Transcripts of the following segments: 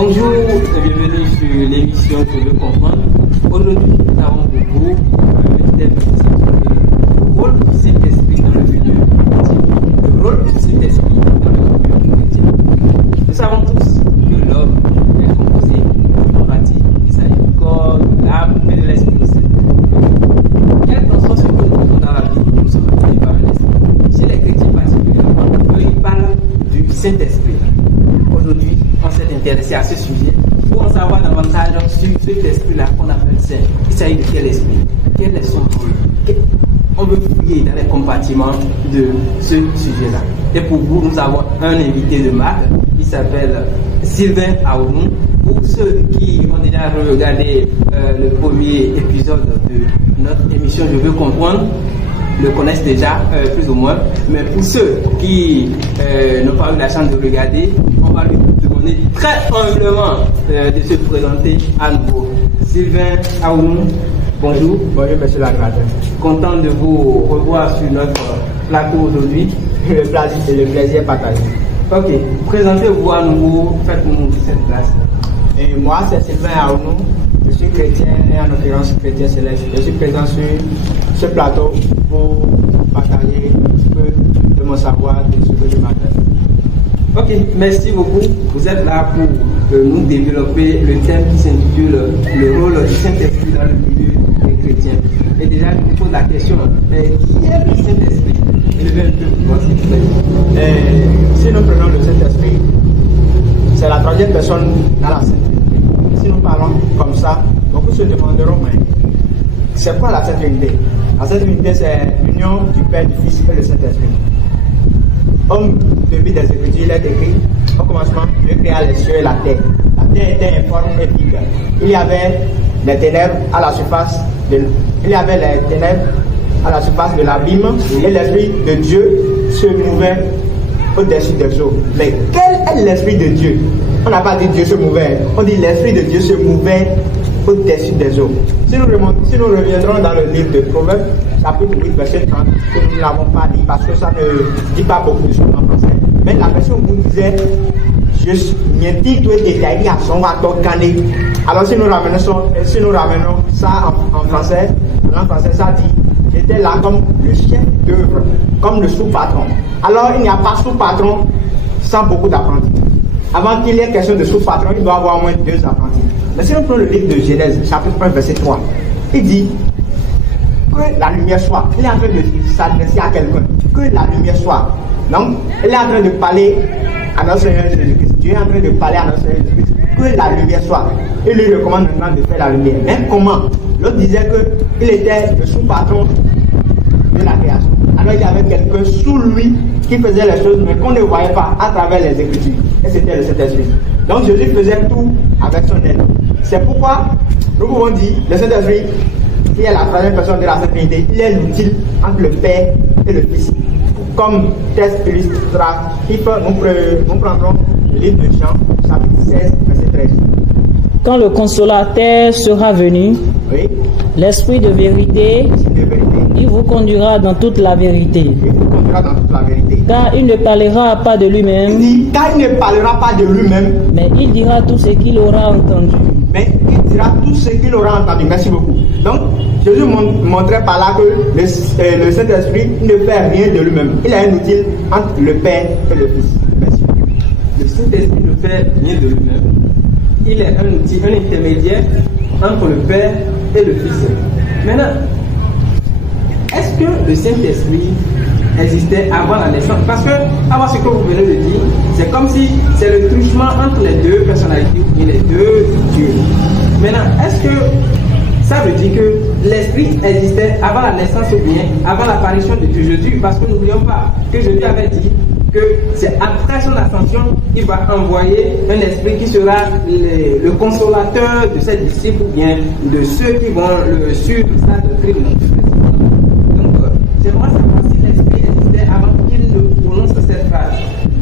Bonjour et bienvenue sur l'émission Je veux comprendre. Aujourd'hui, nous avons pour vous le thème le rôle du Saint-Esprit dans le milieu chrétien. Le rôle du Saint-Esprit dans le milieu chrétien. Nous savons tous que l'homme est composé de trois parties. Il s'agit du corps, de l'âme et de l'esprit aussi. Quelle transformation que nous faisons dans la vie, nous sommes appelés par l'esprit. Chez les chrétiens particulièrement, ils parlent du Saint-Esprit. Aujourd'hui, on s'est intéressé à ce sujet pour en savoir davantage sur cet esprit-là qu'on appelle Saint. Il s'agit de quel esprit? Quel est son rôle? On veut fouiller dans les compartiments de ce sujet-là. Et pour vous, nous avons un invité de marque. Il s'appelle Sylvain Aounou. Pour ceux qui ont déjà regardé le premier épisode de notre émission Je veux comprendre, le connaissent déjà plus ou moins, mais pour ceux qui n'ont pas eu la chance de regarder, on va lui demander très humblement de se présenter à nouveau. Sylvain Aounou, bonjour. Bonjour monsieur l'animateur. Content de vous revoir sur notre plateau aujourd'hui. Le plaisir partagé. Ok, présentez-vous à nouveau, faites-nous cette place. Et moi c'est Sylvain Aounou, je suis chrétien et en l'occurrence chrétien céleste. Je suis présent sur ce plateau pour partager un peu de mon savoir de ce que je m'appelle. Ok, merci beaucoup. Vous êtes là pour nous développer le thème qui s'intitule le rôle du Saint-Esprit dans le milieu des chrétiens. Et déjà, je vous pose la question, qui est le Saint-Esprit? Élevez un peu pour moi, s'il vous plaît. Si nous prenons le Saint-Esprit, c'est la troisième personne dans la Sainte Trinité. Si nous parlons comme ça, beaucoup se demanderont, mais c'est quoi la Sainte Trinité? La Sainte Trinité, c'est l'union du Père, du Fils et du Saint-Esprit. Homme, depuis des Écritures, il est écrit, au commencement, Dieu créa les cieux et la terre. La terre était informe et vide. Il y avait les ténèbres à la surface de l'abîme et l'Esprit de Dieu se mouvait au-dessus des eaux. Mais quel est l'Esprit de Dieu? On n'a pas dit Dieu se mouvait, on dit l'Esprit de Dieu se mouvait au-dessus des eaux. Si nous reviendrons dans le livre de Proverbes, chapitre 8, verset 30, que nous ne l'avons pas dit parce que ça ne dit pas beaucoup de choses en français. Mais la version vous disait, je suis détaillé à son raton cané. Alors si nous ramenons ça en français, ça dit, j'étais là comme le chef d'œuvre, comme le sous-patron. Alors il n'y a pas sous-patron sans beaucoup d'apprentis. Avant qu'il y ait question de sous-patron, il doit avoir au moins 2 apprentis. Mais si nous prenons le livre de Genèse, chapitre 1, verset 3, il dit que la lumière soit. Il est en train de s'adresser à quelqu'un. Que la lumière soit. Donc, il est en train de parler à notre Seigneur Jésus-Christ. Dieu est en train de parler à notre Seigneur Jésus-Christ. Que la lumière soit. Il lui recommande maintenant de faire la lumière. Mais comment? L'autre disait qu'il était le sous-patron de la création. Alors il y avait quelqu'un sous lui qui faisait les choses, mais qu'on ne voyait pas à travers les Écritures. Et c'était le Saint-Esprit. Donc Jésus faisait tout avec son aide. C'est pourquoi nous pouvons dire le Saint-Esprit, qui est la troisième personne de la Sainte Trinité, il est l'utile entre le Père et le Fils. Comme texte illustratif, nous prendrons le livre de Jean, chapitre 16, verset 13. Quand le Consolateur sera venu, Oui. l'Esprit de vérité, il vous conduira dans toute la vérité. Il vous conduira dans toute la vérité. Car il ne parlera pas de Il lui-même, dit, car il ne parlera pas de lui-même, mais il dira tout ce qu'il aura entendu. mais il dira tout ce qu'il aura entendu. Merci beaucoup. Donc, Jésus montrait par là que le Saint-Esprit ne fait rien de lui-même. Il est un outil entre le Père et le Fils. Merci. Le Saint-Esprit ne fait rien de lui-même. Il est un outil, un intermédiaire entre le Père et le Fils. Maintenant, est-ce que le Saint-Esprit existait avant la naissance? Parce que, avant ce que vous venez de dire, c'est comme si c'est le truchement entre les deux personnalités et les deux dieux. Maintenant, est-ce que ça veut dire que l'Esprit existait avant la naissance ou bien avant l'apparition de Jésus? Parce que n'oublions pas que Jésus avait dit que c'est après son ascension qu'il va envoyer un esprit qui sera le consolateur de ses disciples ou bien de ceux qui vont le suivre sa doctrine. Donc, j'aimerais savoir si l'esprit existait avant qu'il ne prononce cette phrase.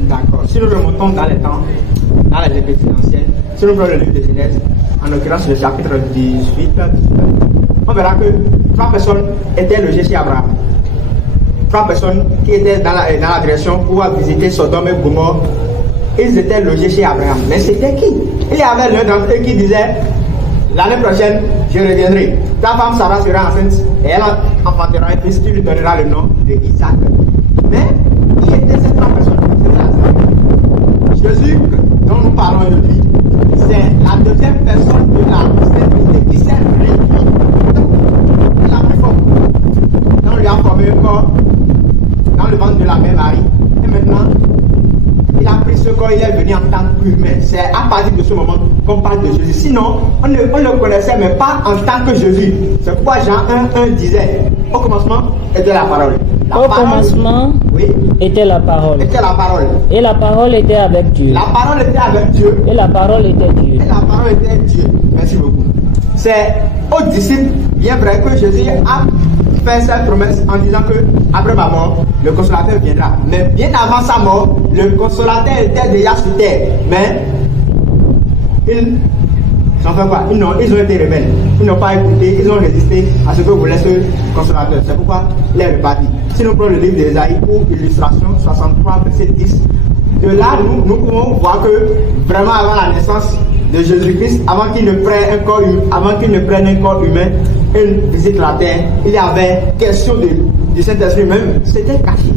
D'accord. Si nous remontons dans les temps, dans les Écritures anciennes, si nous prenons le livre de Genèse, en l'occurrence le chapitre 18, on verra que 3 personnes étaient logées chez Abraham. 3 personnes qui étaient dans la direction pour visiter Sodome et Gomorrhe ils étaient logés chez Abraham. Mais c'était qui? Il y avait l'un d'entre eux qui disait, l'année prochaine, je reviendrai. Ta femme Sarah sera enceinte et elle enfantera un fils qui lui donnera le nom de Isaac. Mais qui était cette personne? Jésus, dont nous parlons aujourd'hui, c'est la deuxième personne de la Trinité qui s'est réunie. La plus forte. On lui a formé un corps dans le ventre de la mère Marie. Et maintenant, il a pris ce corps, il est venu en tant qu'humain. C'est à partir de ce moment qu'on parle de Jésus. Sinon, on ne le connaissait même pas en tant que Jésus. C'est pourquoi Jean 1:1 disait, au commencement était la parole. Au commencement était la parole. Était la parole. Et la parole était avec Dieu. La parole était avec Dieu. Et la parole était Dieu. Et la parole était Dieu. Merci beaucoup. C'est aux disciples, bien vrai, que Jésus a fait cette promesse en disant que après ma mort, le consolateur viendra. Mais bien avant sa mort, le consolateur était déjà sur terre. Mais ils ont fait quoi? Ils ont été rebelles. Ils n'ont pas écouté, ils ont résisté à ce que voulait ce consolateur. C'est pourquoi il est reparti. Si nous prenons le livre d'Ésaïe pour illustration 63, verset 10, de là, nous pouvons voir que vraiment avant la naissance de Jésus-Christ, avant qu'il ne prenne un corps humain, il visite la terre, il y avait question du Saint-Esprit même, c'était caché.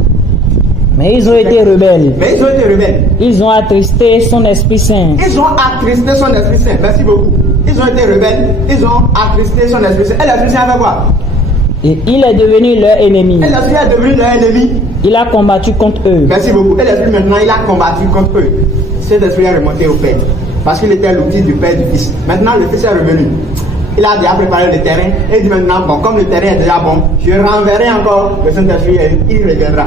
Mais ils ont été rebelles. Ils ont attristé son Esprit Saint. Merci beaucoup. Ils ont été rebelles, ils ont attristé son Esprit Saint. Et l'Esprit Saint a fait quoi? Et il est devenu leur ennemi. Il a combattu contre eux. Merci beaucoup. Et l'Esprit maintenant, il a combattu contre eux. Cet esprit est remonté au Père. Parce qu'il était l'outil du Père du Fils. Maintenant, le Fils est revenu. Il a déjà préparé le terrain. Et il dit maintenant, bon, comme le terrain est déjà bon, je renverrai encore le Saint-Esprit et il reviendra.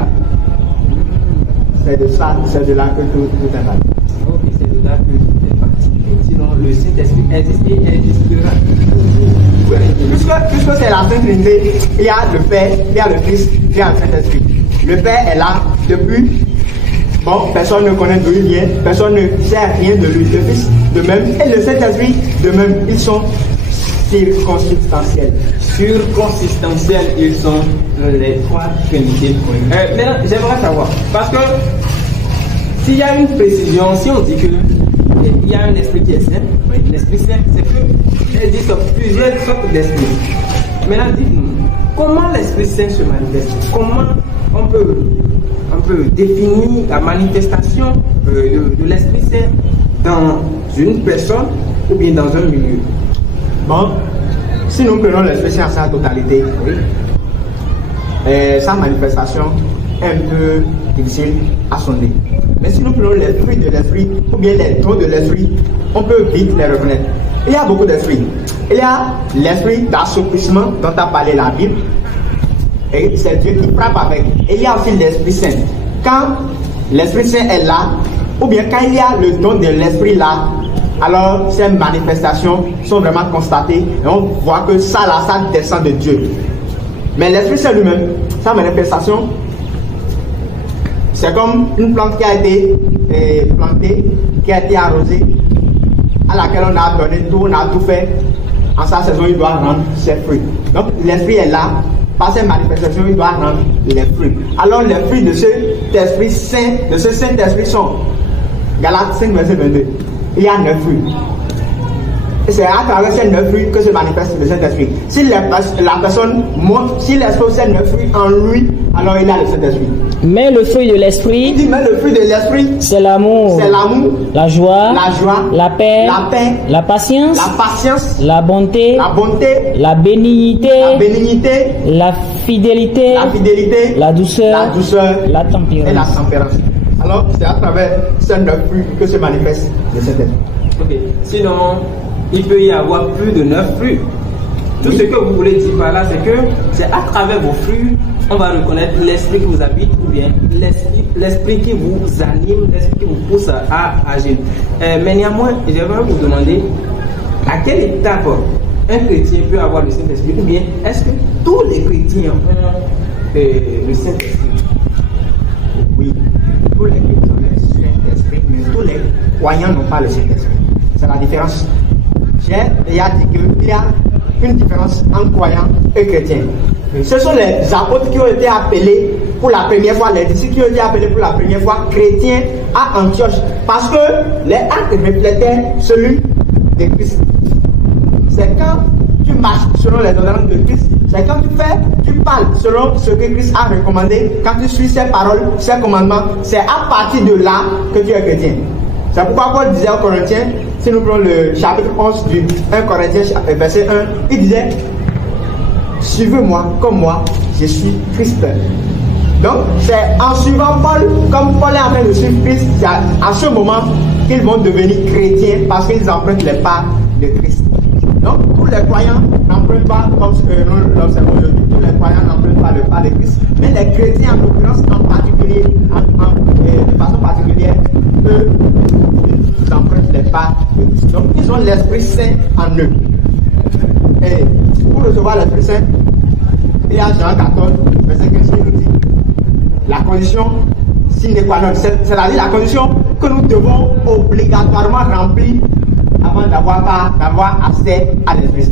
C'est de là que tout est parti. Ok, c'est de là que tout est parti. Sinon, le Saint-Esprit existe et existera. Puisque c'est la Sainte Trinité, il y a le Père, il y a le Fils, il y a le Saint-Esprit. Le Père est là depuis. Bon, personne ne connaît d'où il vient, personne ne sait rien de lui. Le Fils de même et le Saint-Esprit de même, ils sont circonsubstantiels. Circonsubstantiels, ils sont les trois trinités. Maintenant, j'aimerais savoir, parce que s'il y a une précision, si on dit qu'il y a un esprit qui est saint, l'esprit saint, c'est qu'il existe plusieurs sortes d'esprits. Maintenant, dites-nous, comment l'esprit saint se manifeste? Comment on peut définir la manifestation de l'esprit saint dans une personne ou bien dans un milieu? Bon, si nous prenons l'esprit saint en sa totalité, sa manifestation est un peu difficile à sonder. Mais si nous prenons les fruits de l'esprit ou bien les dons de l'esprit, on peut vite les reconnaître. Il y a beaucoup d'esprits. Il y a l'esprit d'assouplissement dont a parlé la Bible. Et c'est Dieu qui frappe avec. Et il y a aussi l'Esprit Saint. Quand l'Esprit Saint est là, ou bien quand il y a le don de l'Esprit là, alors ces manifestations sont vraiment constatées et on voit que ça là, ça descend de Dieu. Mais l'Esprit Saint lui-même, sa manifestation, c'est comme une plante qui a été plantée, qui a été arrosée, à laquelle on a donné tout, on a tout fait. En sa saison, il doit rendre ses fruits. Donc l'Esprit est là. Par ces manifestations, il doit rendre les fruits. Alors les fruits de cet Esprit Saint, de ce Saint-Esprit sont Galates 5, verset 22. Il y a 9 fruits. Et c'est à travers ces 9 fruits que se manifeste le Saint-Esprit. Si la personne montre, si l'Esprit ces 9 fruits en lui, alors il a le Saint-Esprit. Mais le fruit de l'Esprit, il dit, mais le fruit de l'Esprit, c'est l'amour, la joie, la paix, la patience, la bonté, la bénignité, la fidélité, la douceur, la tempérance. Et la tempérance. Alors, c'est à travers ces 9 fruits que se manifeste le Saint-Esprit. Ok. Sinon, il peut y avoir plus de 9 fruits. Tout ce que vous voulez dire par là, c'est que c'est à travers vos fruits, on va reconnaître l'esprit qui vous habite ou bien l'esprit qui vous anime, l'esprit qui vous pousse à agir. Mais néanmoins, j'aimerais vous demander à quelle étape un chrétien peut avoir le Saint-Esprit, ou bien est-ce que tous les chrétiens ont le Saint-Esprit? Oui, tous les chrétiens ont le Saint-Esprit, mais tous les croyants n'ont pas le Saint-Esprit. C'est la différence. J'ai déjà dit qu'il y a une différence entre croyants et chrétiens. Ce sont les apôtres qui ont été appelés pour la première fois, les disciples qui ont été appelés pour la première fois chrétiens à Antioche. Parce que les actes reflétaient celui de Christ. C'est quand tu marches selon les ordonnances de Christ. C'est quand tu parles selon ce que Christ a recommandé. Quand tu suis ses paroles, ses commandements. C'est à partir de là que tu es chrétien. C'est pourquoi Paul disait aux Corinthiens, si nous prenons le chapitre 11 du 1 Corinthiens verset 1, il disait, suivez-moi comme moi, je suis Christ. Donc, c'est en suivant Paul, comme Paul est en train de suivre Christ, c'est à ce moment qu'ils vont devenir chrétiens parce qu'ils empruntent les pas de Christ. Donc, tous les croyants n'empruntent pas, comme ce que nous l'observons aujourd'hui, tous les croyants n'empruntent pas le pas de Christ, mais les chrétiens en l'occurrence, en particulier, de façon particulière, eux, ils empruntent les pas de Christ. Donc, ils ont l'Esprit Saint en eux. Et pour recevoir l'Esprit Saint, il y a Jean 14, verset 15 qui nous dit la condition sine qua non, c'est-à-dire la condition que nous devons obligatoirement remplir avant d'avoir accès à l'Esprit Saint.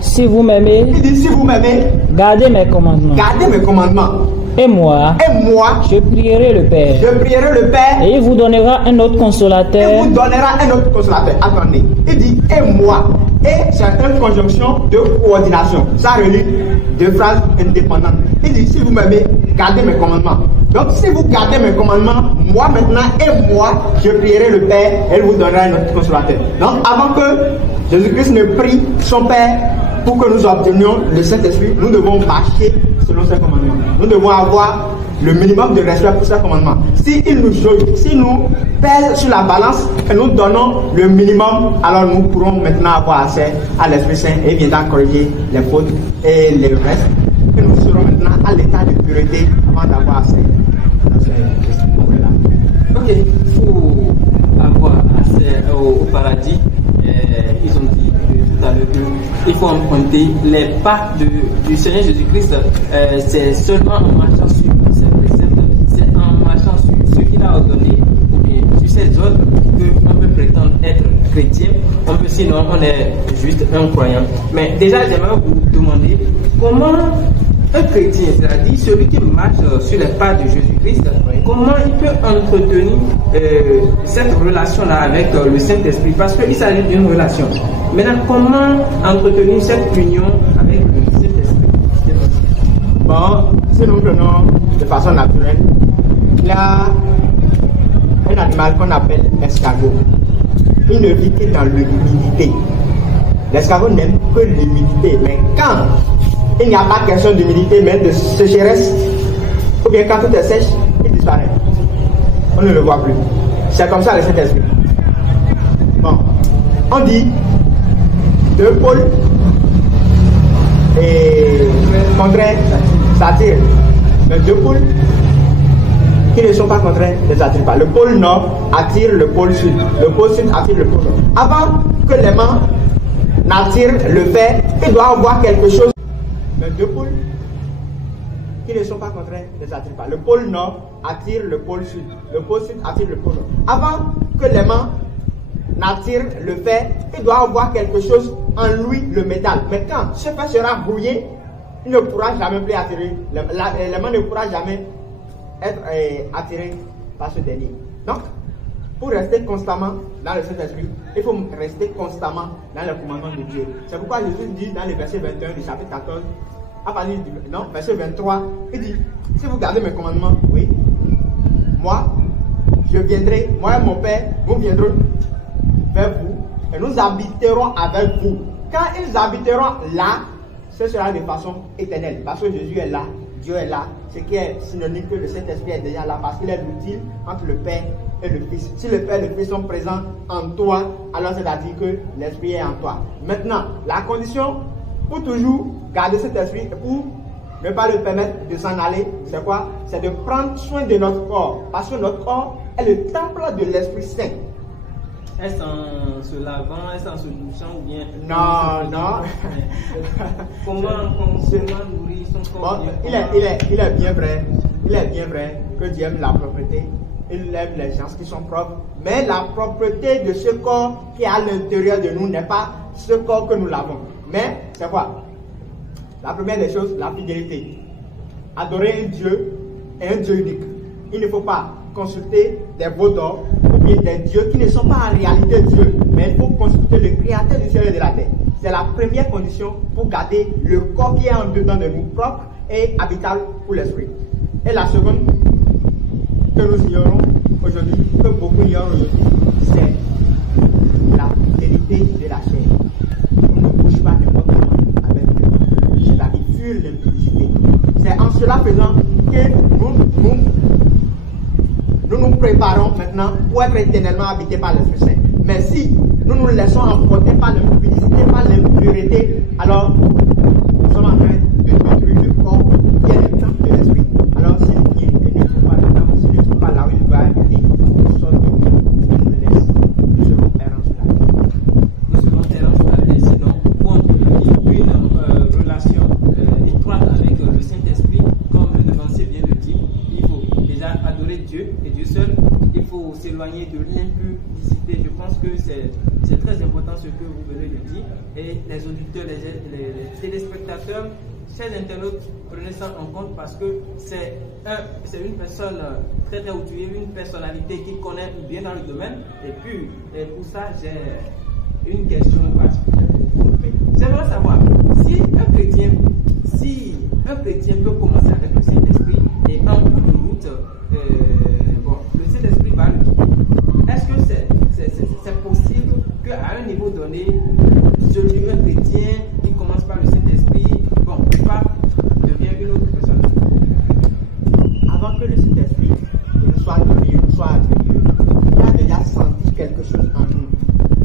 Si vous m'aimez, il dit si vous m'aimez, gardez mes commandements. Gardez mes commandements. Et moi, je prierai le Père. Je prierai le Père. Et il vous donnera un autre consolateur. Il vous donnera un autre consolateur. Attendez. Il dit et moi. Et c'est une conjonction de coordination. Ça relie deux phrases indépendantes. Il dit si vous m'aimez, gardez mes commandements. Donc si vous gardez mes commandements, moi maintenant et moi, je prierai le Père et il vous donnera un autre consolateur. Donc avant que Jésus-Christ ne prie son Père pour que nous obtenions le Saint-Esprit, nous devons marcher selon ses commandements. Nous devons avoir le minimum de respect pour ses commandements. Si nous pèsent sur la balance et nous donnons le minimum, alors nous pourrons maintenant avoir accès à l'Esprit Saint et viendra corriger les fautes et les restes. Et nous serons maintenant à l'état de pureté avant d'avoir accès à l'Esprit. Ok, pour avoir accès au paradis, ils ont dit tout à l'heure qu'il faut emprunter les pas du Seigneur Jésus-Christ. C'est seulement en marchant sur ses préceptes, c'est en marchant sur ce qu'il a ordonné, ou bien sur ses ordres, qu'on peut prétendre être chrétien. Sinon, on est juste un croyant. Mais déjà, j'aimerais vous demander comment un chrétien, c'est-à-dire celui qui marche sur les pas de Jésus-Christ, comment il peut entretenir cette relation-là avec le Saint-Esprit, parce qu'il s'agit d'une relation. Maintenant, comment entretenir cette union avec le Saint-Esprit? Bon, si nous prenons de façon naturelle, il y a un animal qu'on appelle l'escargot. Il ne vit que dans l'humidité. L'escargot n'aime que l'humidité, mais quand il n'y a pas question d'humidité, mais de sécheresse, ou bien quand tout est sèche, il disparaît. On ne le voit plus. C'est comme ça le Saint-Esprit. Bon, on dit deux pôles et contraires s'attirent. Mais deux pôles qui ne sont pas contraires ne s'attirent pas. Le pôle nord attire le pôle sud. Le pôle sud attire le pôle nord. Avant que l'aimant n'attire le fer, il doit avoir quelque chose. Mais deux pôles qui ne sont pas contraires ne s'attirent pas. Le pôle nord attire le pôle sud. Le pôle sud attire le pôle nord. Avant que l'aimant n'attire le fer, il doit avoir quelque chose en lui, le métal. Mais quand ce fer sera brouillé, il ne pourra jamais plus attirer. L'aimant ne pourra jamais être attiré par ce dernier. Donc, pour rester constamment dans le Saint-Esprit, il faut rester constamment dans le commandement de Dieu. C'est pourquoi Jésus dit dans le verset 21 du chapitre 14, à partir du verset 23, il dit, si vous gardez mes commandements, oui, moi, je viendrai, moi et mon Père, nous viendrons vers vous et nous habiterons avec vous. Quand ils habiteront là, ce sera de façon éternelle, parce que Jésus est là, Dieu est là, ce qui est synonyme que le Saint-Esprit est déjà là, parce qu'il est l'outil entre le Père et le Fils. Si le Père et le Fils sont présents en toi, alors c'est-à-dire que l'Esprit est en toi. Maintenant, la condition pour toujours garder cet esprit et pour ne pas le permettre de s'en aller, c'est quoi? C'est de prendre soin de notre corps, parce que notre corps est le temple de l'Esprit Saint. Est-ce en se lavant, est-ce en se douchant ou bien? Non, non. Comment nourrir son corps? Bon, il est bien vrai que Dieu aime la propreté. Il aime les gens qui sont propres. Mais la propreté de ce corps qui est à l'intérieur de nous n'est pas ce corps que nous lavons. Mais c'est quoi? La première des choses, la fidélité. Adorer un Dieu et un Dieu unique. Il ne faut pas consulter des vautours ou bien des dieux qui ne sont pas en réalité Dieu, mais il faut consulter le créateur du ciel et de la terre. C'est la première condition pour garder le corps qui est en dedans de nous propre et habitable pour l'esprit. Et la seconde que nous ignorons aujourd'hui, que beaucoup ignorent aujourd'hui, c'est la vérité de la chair. On ne bouge pas n'importe comment avec Dieu. C'est-à-dire fuir l'impudicité. C'est en cela faisant que nous nous préparons maintenant pour être éternellement habités par l'Esprit Saint. Mais si nous nous laissons emporter par l'impudicité, par l'impureté, alors nous sommes en train de détruire le corps qui est le temple de l'Esprit. Alors si Dieu ne trouve pas le temple, s'il ne trouve pas là où il doit habiter, nous sommes de nous, nous laisse, nous serons errants sur la terre. Nous serons errants sur la terre, sinon pour entretenir une relation étroite avec le Saint-Esprit, comme le devancier vient de dire, il faut déjà adorer Dieu et Dieu seul. Il faut s'éloigner de l'impudicité. Je pense que c'est très important ce que vous venez de dire. Et les auditeurs, les téléspectateurs, chers internautes, prenez ça en compte parce que c'est une personne très très outillée, une personnalité qui connaît bien dans le domaine. Et puis, pour ça, j'ai une question particulière. J'aimerais savoir si un chrétien peut commencer avec le Saint-Esprit et en cours de route, le Saint-Esprit va le quitter. Est-ce que c'est possible qu'à un niveau donné, celui un chrétien qui commence par le Saint-Esprit, devient une autre personne? Avant que le Saint-Esprit nous soit donné, nous soit attribué, il a déjà senti quelque chose en nous.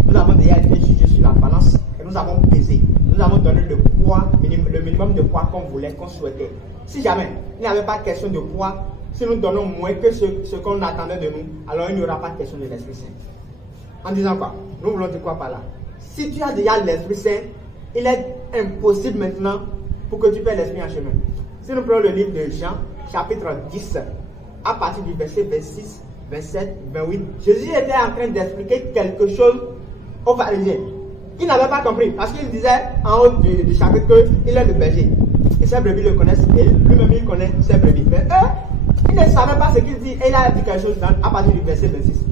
Nous avons déjà été jugés sur la balance et nous avons pesé. Nous avons donné le poids, le minimum de poids qu'on voulait, qu'on souhaitait. Si jamais il n'y avait pas question de poids, si nous donnons moins que ce qu'on attendait de nous, alors il n'y aura pas de question de l'Esprit Saint. En disant quoi? Nous voulons dire quoi par là? Si tu as déjà l'Esprit Saint, il est impossible maintenant pour que tu perdes l'Esprit en chemin. Si nous prenons le livre de Jean, chapitre 10, à partir du verset 26, 27, 28, Jésus était en train d'expliquer quelque chose aux pharisiens. Ils n'avaient pas compris, parce qu'il disait en haut du chapitre qu'il est le berger. Et ses brebis le connaissent, et lui-même il connaît ses brebis. Mais eux, ils ne savaient pas ce qu'il dit, et il a dit quelque chose à partir du verset 26.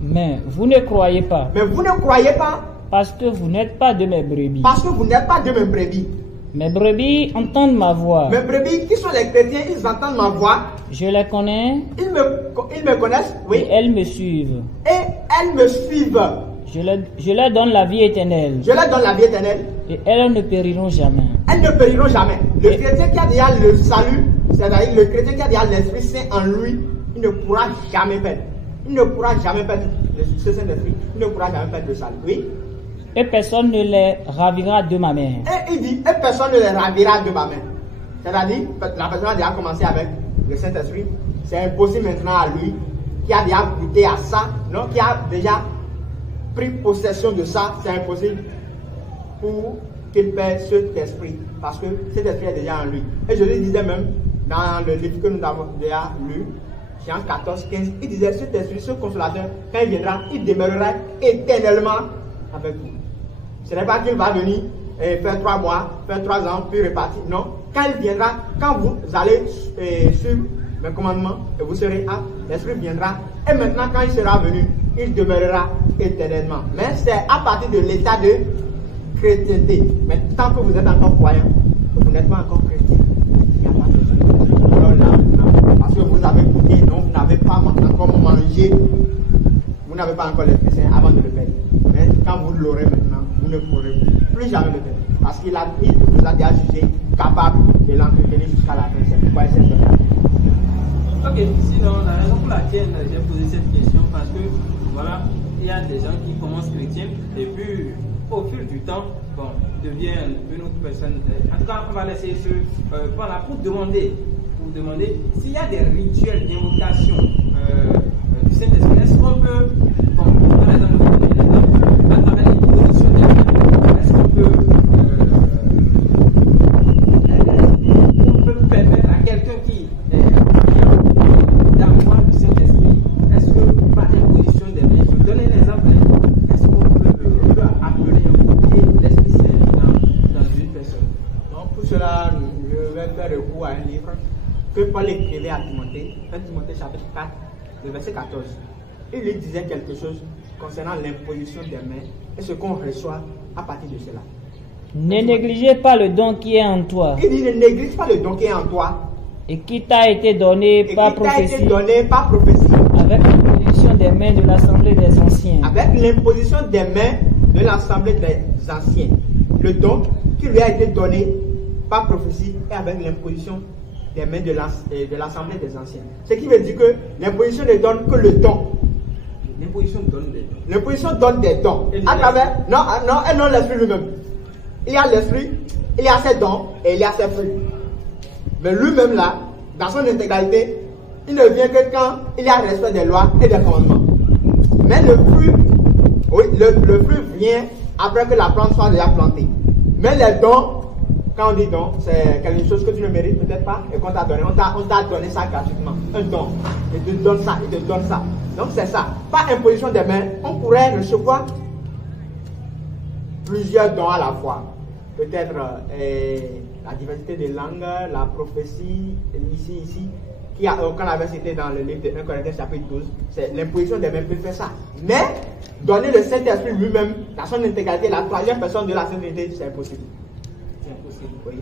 Mais vous ne croyez pas. Mais vous ne croyez pas. Parce que vous n'êtes pas de mes brebis. Parce que vous n'êtes pas de mes brebis. Mes brebis entendent ma voix. Mes brebis, qui sont les chrétiens, ils entendent ma voix. Je les connais. Ils me connaissent, oui. Et elles me suivent. Et elles me suivent. Je leur donne la vie éternelle. Je leur donne la vie éternelle. Et elles ne périront jamais. Elles ne périront jamais. Le chrétien qui a déjà le salut, c'est-à-dire le chrétien qui a déjà l'Esprit Saint en lui, il ne pourra jamais perdre. Il ne pourra jamais perdre ce Saint-Esprit. Il ne pourra jamais perdre le salut. Oui. Et personne ne les ravira de ma main. Et il dit, et personne ne les ravira de ma main. C'est-à-dire, la personne a déjà commencé avec le Saint-Esprit. C'est impossible maintenant à lui, qui a déjà goûté à ça, non, qui a déjà pris possession de ça, c'est impossible pour qu'il perde cet esprit. Parce que cet esprit est déjà en lui. Et je lui disais même, dans le livre que nous avons déjà lu, Jean 14, 15, il disait, cet esprit, ce consolateur, quand il viendra, il demeurera éternellement avec vous. Ce n'est pas qu'il va venir et faire 3 mois, faire 3 ans, puis repartir. Non. Quand il viendra, quand vous allez suivre mes commandements et vous serez aptes, l'Esprit viendra. Et maintenant, quand il sera venu, il demeurera éternellement. Mais c'est à partir de l'état de chrétienté. Mais tant que vous êtes encore croyant, vous n'êtes pas encore chrétien, il n'y a pas de chrétien. Alors là, parce que vous avez goûté, donc vous n'avez pas encore mangé, vous n'avez pas encore l'Esprit Saint avant de le faire. Mais quand vous l'aurez maintenant, vous ne pourrez plus jamais le faire. Parce qu'il vous a déjà jugé capable de l'entretenir jusqu'à la fin. C'est pourquoi il s'est fait. Ok, sinon la raison pour laquelle j'ai posé cette question, parce que voilà, il y a des gens qui commencent chrétiens et puis au fil du temps, deviennent une autre personne. En tout cas, on va laisser ce voilà, pour demander s'il y a des rituels d'invocation du Saint-Esprit. Est-ce qu'on peut, par exemple, à travers les positions des mains, est-ce qu'on peut permettre à quelqu'un qui d'avoir le Saint-Esprit, est-ce que par l'imposition des mains, je vais donner un exemple, est-ce qu'on peut appeler l'Esprit Saint dans une personne? Donc pour cela, je vais faire recours à un livre que Paul écrivait à Timothée, 1 Timothée chapitre 4, le verset 14, il lui disait quelque chose concernant l'imposition des mains et ce qu'on reçoit à partir de cela. Ne négligez pas le don qui est en toi. Il dit ne néglige pas le don qui est en toi. Et qui t'a été donné par prophétie. Avec l'imposition des mains de l'assemblée des anciens. Avec l'imposition des mains de l'assemblée des anciens. Le don qui lui a été donné par prophétie et avec l'imposition des mains de l'assemblée des anciens. Ce qui veut dire que l'imposition ne donne que le don. L'imposition donne des dons. L'imposition donne des dons. À travers, non l'esprit lui-même. Il y a l'esprit, il y a ses dons et il y a ses fruits. Mais lui-même là, dans son intégralité, il ne vient que quand il y a respect des lois et des commandements. Mais le fruit, oui, le fruit vient après que la plante soit déjà plantée. Mais les dons, quand on dit don, c'est quelque chose que tu ne mérites peut-être pas et qu'on t'a donné. On t'a donné ça gratuitement. Un don. Il te donne ça, il te donne ça. Donc c'est ça. Par imposition des mains, on pourrait recevoir plusieurs dons à la fois. Peut-être la diversité des langues, la prophétie, ici, qu'on avait cité dans le livre de 1 Corinthiens chapitre 12, c'est l'imposition des mains peut faire ça. Mais donner le Saint-Esprit lui-même, dans son intégralité, la troisième personne de la Sainte-Trinité, c'est impossible. C'est impossible, oui.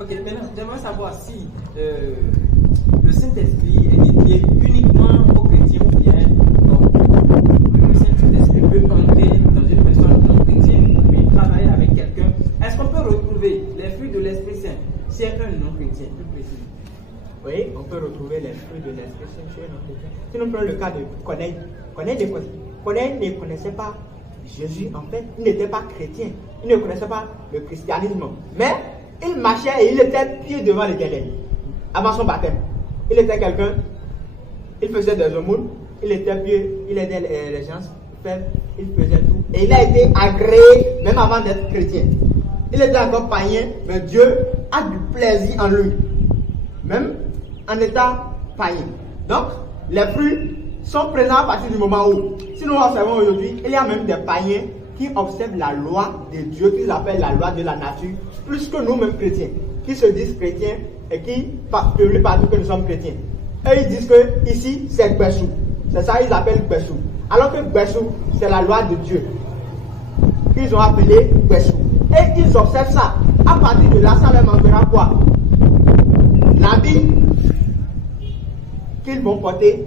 Ok, maintenant, j'aimerais savoir si le Saint-Esprit est dédié uniquement aux chrétiens ou bien le Saint-Esprit peut entrer dans une personne non chrétienne puis travailler avec quelqu'un. Est-ce qu'on peut retrouver les fruits de l'Esprit Saint chez un non-chrétien, plus précis? Oui, on peut retrouver les fruits de l'Esprit Saint chez un non-chrétien. Si nous prenons le cas de Corneille, Corneille ne connaissait pas Jésus, en fait, il n'était pas chrétien, il ne connaissait pas le christianisme. Mais il marchait et il était pied devant l'Éternel avant son baptême. Il était quelqu'un, il faisait des aumônes, il était pieux, il aidait les gens faibles, il faisait tout. Et il a été agréé même avant d'être chrétien. Il était encore païen, mais Dieu a du plaisir en lui, même en étant païen. Donc, les fruits sont présents à partir du moment où, si nous observons aujourd'hui, il y a même des païens qui observent la loi de Dieu, qu'ils appellent la loi de la nature, plus que nous-mêmes chrétiens, qui se disent chrétiens et qui publient partout que nous sommes chrétiens. Et ils disent que ici, c'est Gbessou. C'est ça qu'ils appellent Gbessou. Alors que Gbessou, c'est la loi de Dieu, qu'ils ont appelé Gbessou. Et ils observent ça. À partir de là, ça leur manquera quoi? L'habit qu'ils vont porter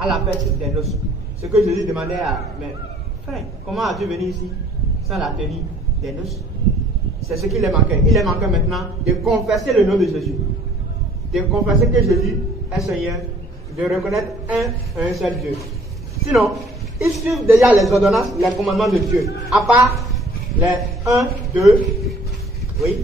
à la fête des noces. Ce que Jésus demandait à... Mais frère, comment as-tu venu ici sans la tenue des noces? C'est ce qui leur manquait. Il leur manquait maintenant de confesser le nom de Jésus. De confesser que Jésus est Seigneur. De reconnaître un seul Dieu. Sinon, ils suivent déjà les ordonnances, les commandements de Dieu. À part les 1, 2, oui.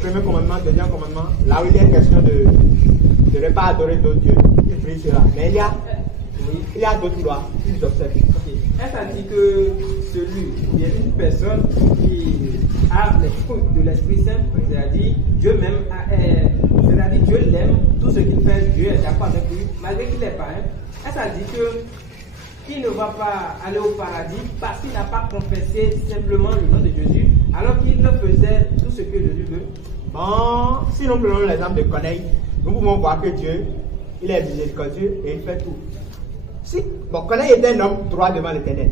Premier commandement, deuxième commandement. Là où il est question de ne pas adorer d'autres dieux. Ils prient cela. Mais il y a d'autres lois qu'ils observent. Okay. Est-ce à dire que celui ou bien une personne qui a les fruits de l'Esprit Saint, c'est-à-dire Dieu même, c'est-à-dire Dieu l'aime, tout ce qu'il fait, Dieu est d'accord avec lui, malgré qu'il est païen, est-ce à dire qu'il ne va pas aller au paradis parce qu'il n'a pas confessé simplement le nom de Jésus, alors qu'il faisait tout ce que Jésus veut? Bon, si nous prenons l'exemple de Corneille, nous pouvons voir que Dieu, il est miséricordieux et il fait tout. Si, bon, Corneille était un homme droit devant l'Éternel.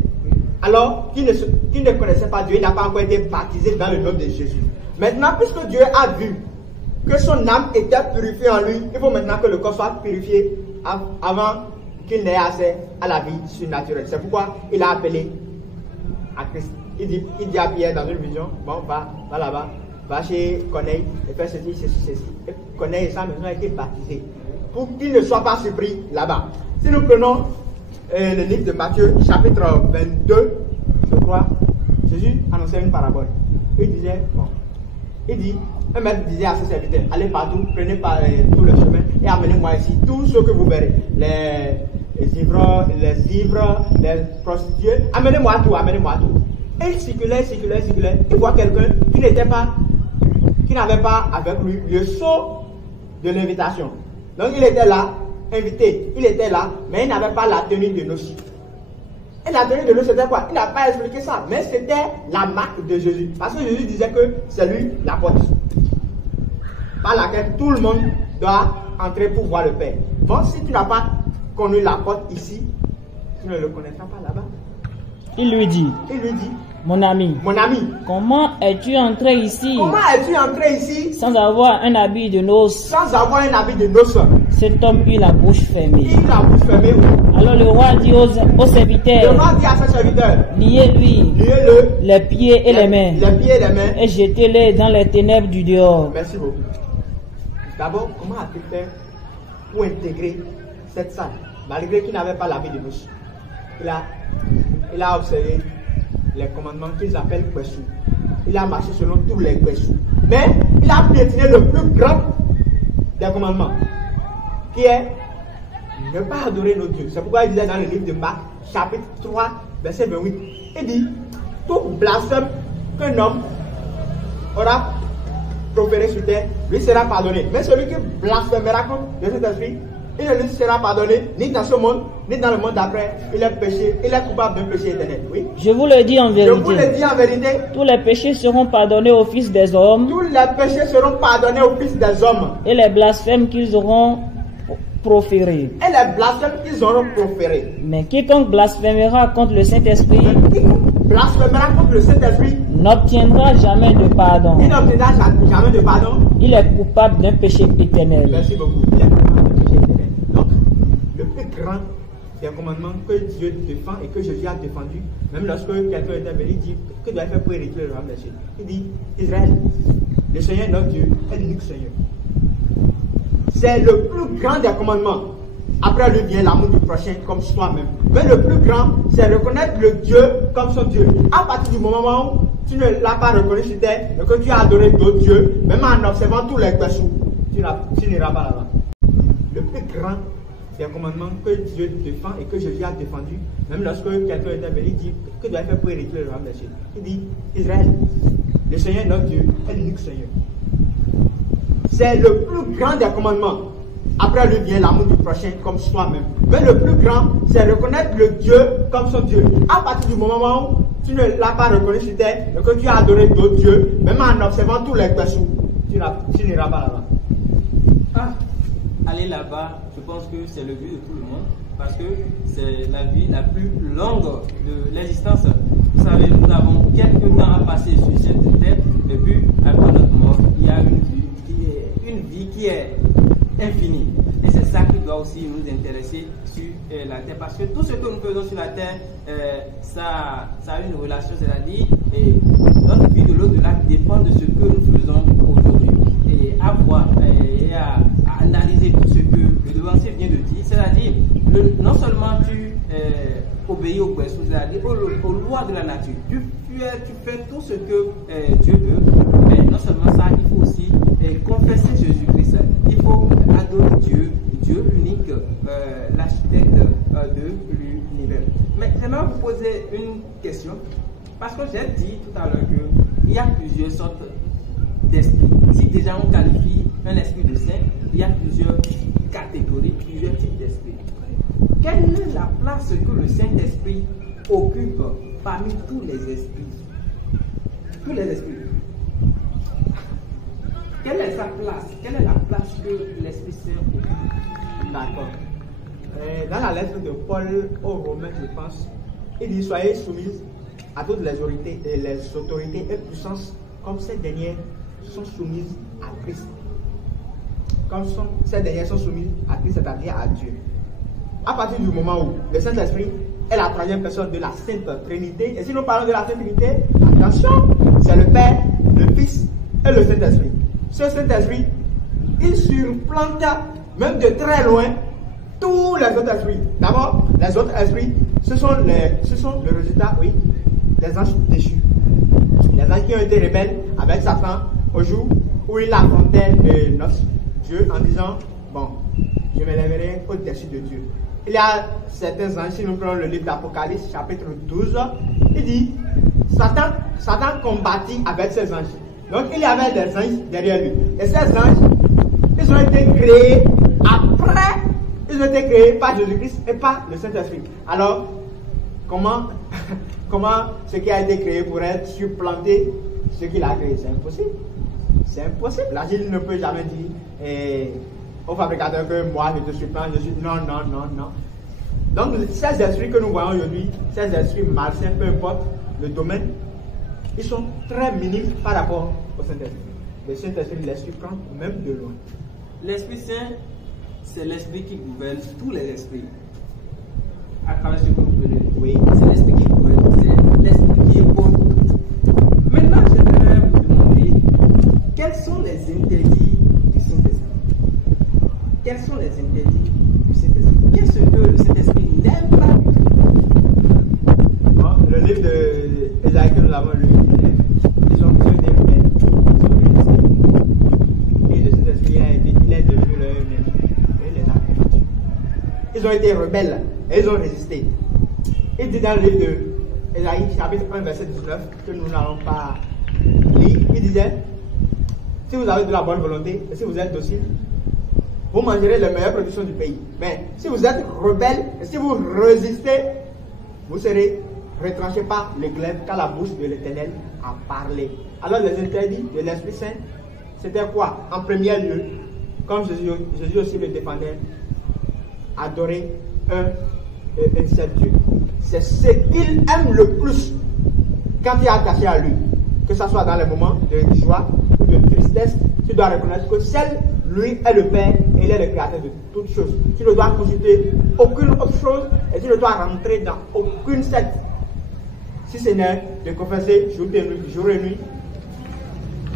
Alors, qui ne connaissait pas Dieu, il n'a pas encore été baptisé dans le nom de Jésus. Maintenant, puisque Dieu a vu que son âme était purifiée en lui, il faut maintenant que le corps soit purifié avant qu'il n'ait accès à la vie surnaturelle. C'est pourquoi il a appelé à Christ. Il dit à Pierre dans une vision, bon, va là-bas, va chez Corneille et fais ceci, ceci. Et Corneille et sa maison ont été baptisés pour qu'il ne soit pas surpris là-bas. Si nous prenons le livre de Matthieu, chapitre 22, je crois, Jésus annonçait une parabole. Il dit, un maître disait à ses serviteurs, allez partout, prenez par tout le chemin et amenez-moi ici tout ce que vous verrez. Les ivres, les prostituées, amenez-moi tout. Et il circulait. Il voit quelqu'un qui n'avait pas avec lui le sceau de l'invitation. Donc il était là, invité, mais il n'avait pas la tenue de noces. Et la tenue de noces, c'était quoi? Il n'a pas expliqué ça, mais c'était la marque de Jésus. Parce que Jésus disait que c'est lui la porte, par laquelle tout le monde dois entrer pour voir le Père. Bon, si tu n'as pas connu la porte ici, tu ne le connaîtras pas là-bas. Il lui dit, mon ami, comment es-tu entré ici? Comment es-tu entré ici sans avoir un habit de noces? Sans avoir un habit de noces. Cet homme eut la bouche fermée. Il la bouche fermée, oui. Alors le roi dit aux serviteurs, le roi dit à ses serviteurs, liez-le les pieds et les mains, et jetez-les dans les ténèbres du dehors. Merci beaucoup. D'abord, comment a-t-il fait pour intégrer cette salle, malgré qu'il n'avait pas l'habit de noces? Il a observé les commandements qu'ils appellent Kwesou. Il a marché selon tous les Kwesou. Mais il a piétiné le plus grand des commandements, qui est ne pas adorer nos dieux. C'est pourquoi il disait dans le livre de Marc, chapitre 3, verset 28, il dit, tout blasphème qu'un homme aura proféré sur terre, lui sera pardonné. Mais celui qui blasphémera contre le Saint-Esprit, il ne lui sera pardonné ni dans ce monde, ni dans le monde d'après. Il est péché, il est coupable d'un péché éternel. Oui. Je vous le dis en vérité. Je vous le dis en vérité. Tous les péchés seront pardonnés aux fils des hommes. Tous les péchés seront pardonnés aux fils des hommes. Et les blasphèmes qu'ils auront proférés. Et les blasphèmes qu'ils auront proférés. Mais quiconque blasphémera contre le Saint-Esprit, blasphémera contre le Saint-Esprit, n'obtiendra jamais de pardon. Il n'obtiendra jamais de pardon. Il est coupable d'un péché éternel. Merci beaucoup. Il est coupable d'un péché éternel. Donc, le plus grand des commandements que Dieu défend et que Jésus a défendu, même lorsque quelqu'un était venu, il dit, que doit faire pour hériter le royaume des cieux? Il dit, Israël, le Seigneur notre Dieu est l'unique Seigneur. C'est le plus grand des commandements. Après lui vient l'amour du prochain comme soi-même. Mais le plus grand, c'est reconnaître le Dieu comme son Dieu. À partir du moment où tu ne l'as pas reconnu sur terre, et que tu as adoré d'autres dieux, même en observant tous les péchés, tu n'iras pas là-bas. Le plus grand des commandements que Dieu défend et que Jésus a défendu, même lorsque quelqu'un était venu, il dit, que doit faire pour hériter le royaume des cieux? Il dit, Israël, le Seigneur notre Dieu est l'unique Seigneur. C'est le plus grand des commandements. Après lui vient l'amour du prochain comme soi-même. Mais le plus grand, c'est reconnaître le Dieu comme son Dieu. À partir du moment où tu ne l'as pas reconnu sur terre, et que tu as adoré d'autres dieux, même en observant tous les péchés, tu n'iras pas là-bas. Aller là-bas, je pense que c'est le but de tout le monde, parce que c'est la vie la plus longue de l'existence. Vous savez, nous avons quelques temps à passer sur cette terre, et puis après notre mort, il y a une vie qui est infinie. Et c'est ça qui doit aussi nous intéresser sur la terre, parce que tout ce que nous faisons sur la terre, ça a une relation, c'est-à-dire notre vie de l'au-delà dépend de ce que nous faisons aujourd'hui. Et à voir et à analyser tout ce que le devancier vient de dire, c'est-à-dire non seulement tu obéis aux questions, c'est-à-dire aux lois de la nature, tu fais tout ce que Dieu veut, mais non seulement ça, il faut aussi confesser Jésus-Christ, il faut adorer Dieu unique, l'architecte de l'univers. Mais j'aimerais vous poser une question, parce que j'ai dit tout à l'heure qu'il y a plusieurs sortes d'esprits. Si déjà on qualifie un esprit de saint, il y a plusieurs catégories, plusieurs types d'esprits. Quelle est la place que le Saint-Esprit occupe parmi tous les esprits? Tous les esprits. Quelle est sa place? Quelle est la place que l'Esprit Saint occupe? D'accord. Dans la lettre de Paul aux Romains, je pense, il dit, soyez soumis à toutes les autorités et puissances, comme ces dernières sont soumises à Christ. Comme ces dernières sont soumises à Christ, c'est-à-dire à Dieu. À partir du moment où le Saint-Esprit est la troisième personne de la Sainte Trinité, et si nous parlons de la Sainte Trinité, attention, c'est le Père, le Fils et le Saint-Esprit. Ce Saint-Esprit, il surplante même de très loin tous les autres esprits. D'abord, les autres esprits, ce sont le résultat, oui, des anges déchus. Les anges qui ont été rebelles avec Satan au jour où il affrontait notre Dieu en disant, bon, je m'élèverai au-dessus de Dieu. Il y a certains anges, si nous prenons le livre d'Apocalypse, chapitre 12, il dit, Satan combattit avec ses anges. Donc il y avait des anges derrière lui. Et ces anges, ils ont été créés après, ils ont été créés par Jésus-Christ et par le Saint-Esprit. Alors, comment ce qui a été créé pourrait supplanter ce qu'il a créé? C'est impossible. C'est impossible. La Bible ne peut jamais dire au fabricateur que moi je te surprends, je suis. Non, non, non, non. Donc, ces esprits que nous voyons aujourd'hui, ces esprits malsains, peu importe le domaine, ils sont très minimes par rapport au Saint-Esprit. Le Saint-Esprit les surprend même de loin. L'Esprit Saint, c'est l'Esprit qui gouverne tous les esprits. À travers ce que vous venez. Oui, c'est l'Esprit qui gouverne, c'est l'Esprit qui est bon. Maintenant, j'aimerais vous demander quels sont les interdits du Saint-Esprit. Quels sont les interdits du Saint-Esprit? Qu'est-ce que le Saint-Esprit n'aime pas? Bon, le livre d'Ésaïe que nous avons lu, ils ont des rebelles, ils sont restés. Et le Saint-Esprit il est devenu leur ennemi. Il les a combattus. Ils ont été rebelles et ils ont résisté. Il dit dans le livre d'Ésaïe, chapitre 1, verset 19, que nous n'allons pas lire, il disait: si vous avez de la bonne volonté et si vous êtes docile, vous mangerez les meilleures productions du pays. Mais si vous êtes rebelle et si vous résistez, vous serez retranchés par les glaives, car la bouche de l'Éternel a parlé. Alors les interdits de l'Esprit Saint, c'était quoi? En premier lieu, comme Jésus aussi le défendait, adorer un seul Dieu. C'est ce qu'il aime le plus quand il est attaché à lui. Que ce soit dans les moments de joie ou de tristesse, tu dois reconnaître que seul lui est le Père et il est le Créateur de toutes choses. Tu ne dois consulter aucune autre chose et tu ne dois rentrer dans aucune secte. Si ce n'est de confesser jour et nuit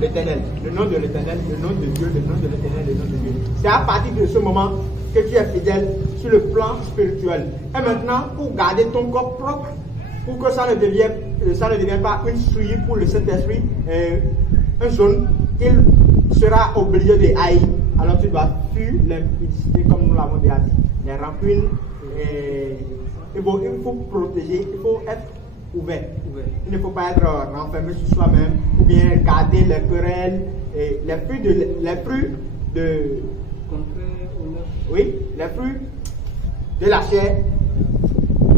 l'Éternel, le nom de l'Éternel, le nom de Dieu, le nom de l'Éternel, le nom de Dieu. C'est à partir de ce moment que tu es fidèle sur le plan spirituel. Et maintenant, pour garder ton corps propre, pour que ça ne devienne pas une souillure pour le Saint-Esprit, un zone qu'il sera obligé de haïr. Alors tu dois fuir l'impudicité comme nous l'avons déjà dit. Les rancunes, il faut protéger, il faut être ouvert. Il ne faut pas être renfermé sur soi-même ou bien garder les querelles et les fruits de la chair,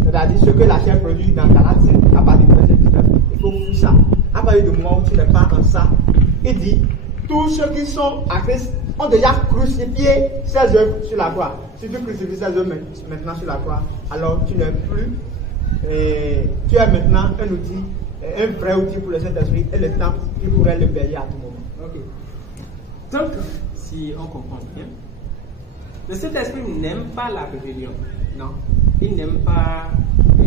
c'est-à-dire ce que la chair produit dans Galates 5 à partir du verset 19. Il faut fuir ça. À partir du moment où tu n'es pas en ça, il dit: tous ceux qui sont à Christ ont déjà crucifié ses œuvres sur la croix. Si tu crucifies ses œuvres maintenant sur la croix, alors tu n'es plus. Tu es maintenant un outil, un vrai outil pour le Saint-Esprit et le temps qui pourrait le bénir à tout moment. Ok. Donc, si on comprend bien, le Saint-Esprit n'aime pas la rébellion. Non. Il n'aime pas ceux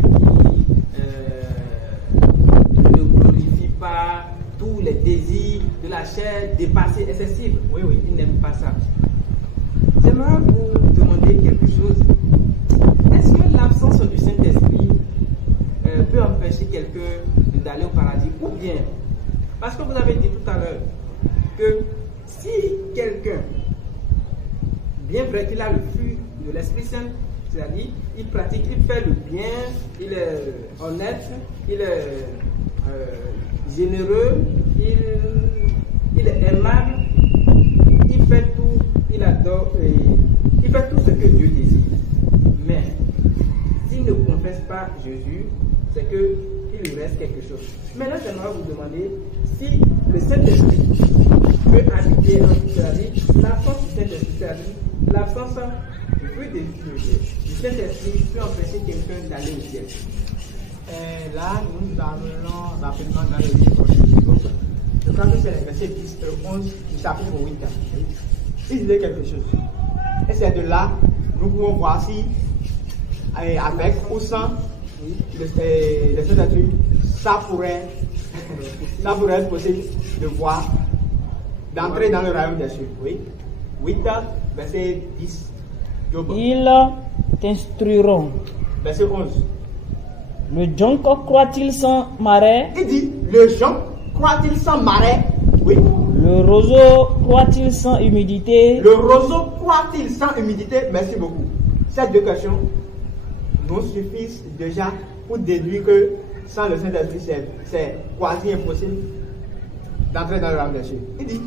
qui ne glorifient pas tous les désirs de la chair dépassés, excessifs. Oui, il n'aime pas ça. J'aimerais vous demander quelque chose. Est-ce que l'absence du Saint-Esprit peut empêcher quelqu'un d'aller au paradis? Ou bien, parce que vous avez dit tout à l'heure que si quelqu'un, bien vrai qu'il a le fruit de l'Esprit Saint, c'est-à-dire il pratique, il fait le bien, il est honnête, il est généreux, il est aimable, il fait tout, il adore, il fait tout ce que Dieu désire. Mais s'il ne confesse pas Jésus, c'est qu'il lui reste quelque chose. Maintenant, j'aimerais vous demander si le Saint-Esprit peut habiter en vous, c'est-à-dire l'absence du Saint-Esprit, c'est-à-dire l'absence du Saint-Esprit peut empêcher quelqu'un d'aller au ciel. Là, nous allons rapidement dans le livre de Job. Je crois que c'est le verset 10 et 11 du chapitre 8. Il disait quelque chose. Et c'est de là, nous pouvons voir si, avec ou sans le Saint-Esprit, ça pourrait être possible de voir, d'entrer dans le royaume des cieux. Oui. 8, verset 10. Job. Ils t'instruiront. Verset 11. Le jonc croit-il sans marais? Il dit, le jonc croit-il sans marais? Oui. Le roseau croit-il sans humidité? Le roseau croit-il sans humidité? Merci beaucoup. Ces deux questions nous suffisent déjà pour déduire que sans le Saint-Esprit, c'est quasi impossible d'entrer dans le royaume des cieux. Il dit,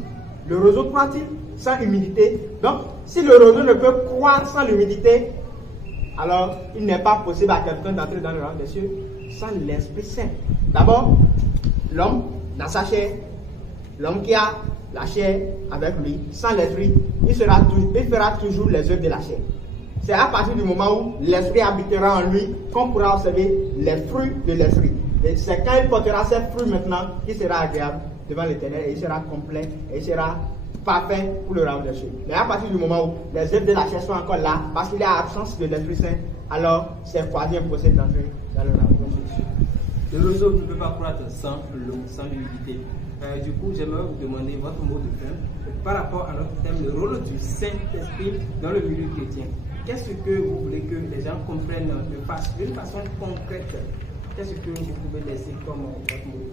le roseau croit-il sans humidité? Donc, si le roseau ne peut croître sans l'humidité, alors il n'est pas possible à quelqu'un d'entrer dans le royaume des cieux sans l'Esprit Saint. D'abord, l'homme dans sa chair, l'homme qui a la chair avec lui, sans l'esprit, il fera toujours les œuvres de la chair. C'est à partir du moment où l'esprit habitera en lui qu'on pourra observer les fruits de l'esprit. Et c'est quand il portera ses fruits maintenant qu'il sera agréable devant l'Éternel et il sera complet et il sera parfait pour le royaume des cieux. Mais à partir du moment où les œuvres de la chair sont encore là, parce qu'il y a absence de l'Esprit Saint, alors c'est quasi impossible d'entrer dans le royaume des cieux. Le réseau ne peut pas croître sans l'eau, sans l'humilité. Du coup, j'aimerais vous demander votre mot de fin par rapport à notre thème, le rôle du Saint-Esprit dans le milieu chrétien. Qu'est-ce que vous voulez que les gens comprennent d'une façon concrète? Qu'est-ce que vous pouvez laisser comme votre mot?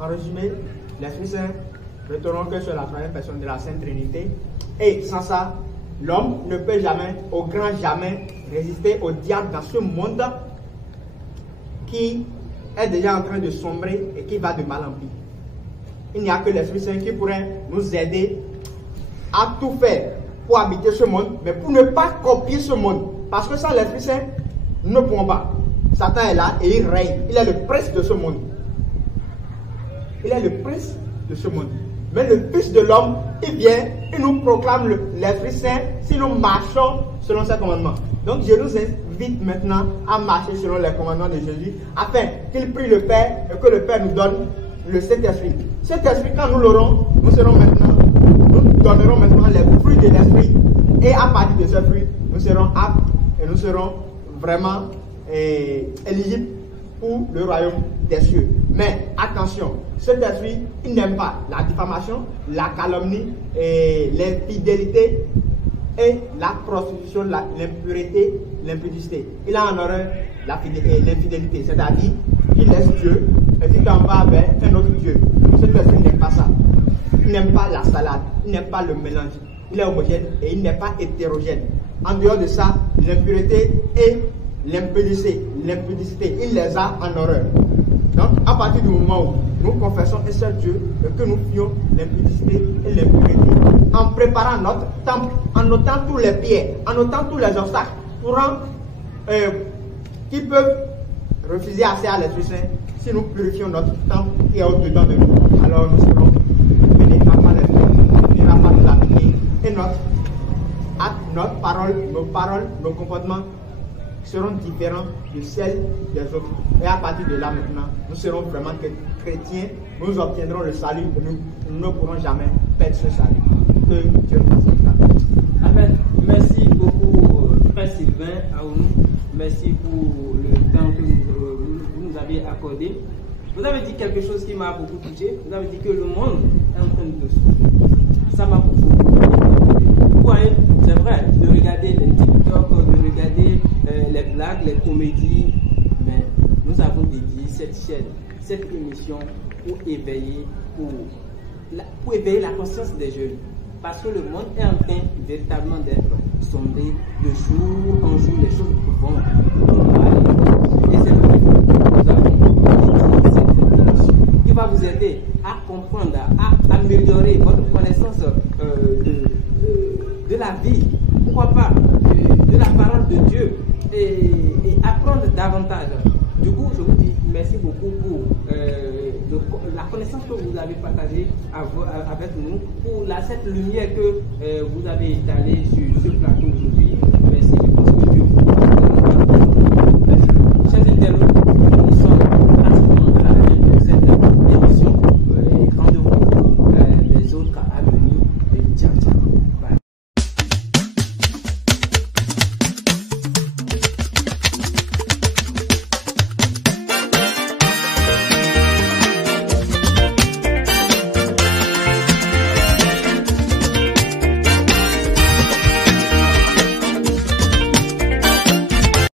En résumé, l'Esprit Saint ne tourne que sur la troisième personne de la Sainte Trinité. Et sans ça, l'homme ne peut jamais, au grand jamais, résister au diable dans ce monde qui est déjà en train de sombrer et qui va de mal en pis. Il n'y a que l'Esprit Saint qui pourrait nous aider à tout faire pour habiter ce monde, mais pour ne pas copier ce monde. Parce que sans l'Esprit Saint, nous ne pouvons pas. Satan est là et il règne. Il est le prince de ce monde. Il est le prince de ce monde. Mais le Fils de l'homme, il vient, il nous proclame l'Esprit Saint si nous marchons selon ses commandements. Donc Dieu nous invite maintenant à marcher selon les commandements de Jésus, afin qu'il prie le Père et que le Père nous donne le Saint-Esprit. Cet esprit, quand nous l'aurons, nous donnerons maintenant les fruits de l'esprit. Et à partir de ces fruits, nous serons aptes et nous serons vraiment éligibles pour le royaume des cieux. Mais attention, cet esprit, il n'aime pas la diffamation, la calomnie, l'infidélité et la prostitution, l'impureté, l'impudicité. Il a en horreur l'infidélité, c'est-à-dire qu'il laisse Dieu et qu'il en va vers un autre Dieu. Cet esprit n'aime pas ça. Il n'aime pas la salade, il n'aime pas le mélange. Il est homogène et il n'est pas hétérogène. En dehors de ça, l'impureté et l'impudicité, il les a en horreur. Donc, à partir du moment où nous confessons un seul Dieu et que nous fuyons l'impudicité et l'impureté, en préparant notre temple, en ôtant tous les pieds, en ôtant tous les obstacles qui peuvent refuser accès à l'Esprit Saint, si nous purifions notre temple qui est au-dedans de nous, alors nous serons pénétrés par l'Esprit, il ne viendra pas nous appliquer. Et notre parole, nos comportements seront différents de celles des autres. Et à partir de là maintenant, nous serons vraiment chrétiens, nous obtiendrons le salut et nous ne pourrons jamais perdre ce salut. Que Dieu nous fasse ça. Amen. Merci beaucoup, Frère Sylvain Aounou. Merci pour le temps que vous nous avez accordé. Vous avez dit quelque chose qui m'a beaucoup touché. Vous avez dit que le monde est en train de souffrir. Ça m'a beaucoup touché. C'est vrai, de regarder les TikTok, de regarder les blagues, les comédies, mais nous avons dédié cette chaîne, cette émission pour éveiller la conscience des jeunes. Parce que le monde est en train véritablement d'être sombré de jour en jour, les choses vont mal. Et c'est le but que nous avons dédié cette émission qui va vous aider à comprendre, à améliorer votre connaissance de la vie, pourquoi pas de la parole de Dieu et apprendre davantage. Du coup, je vous dis merci beaucoup pour la connaissance que vous avez partagée avec nous, pour cette lumière que vous avez étalée sur ce plateau aujourd'hui. Merci, je pense que Dieu vous remercie. Chers internautes,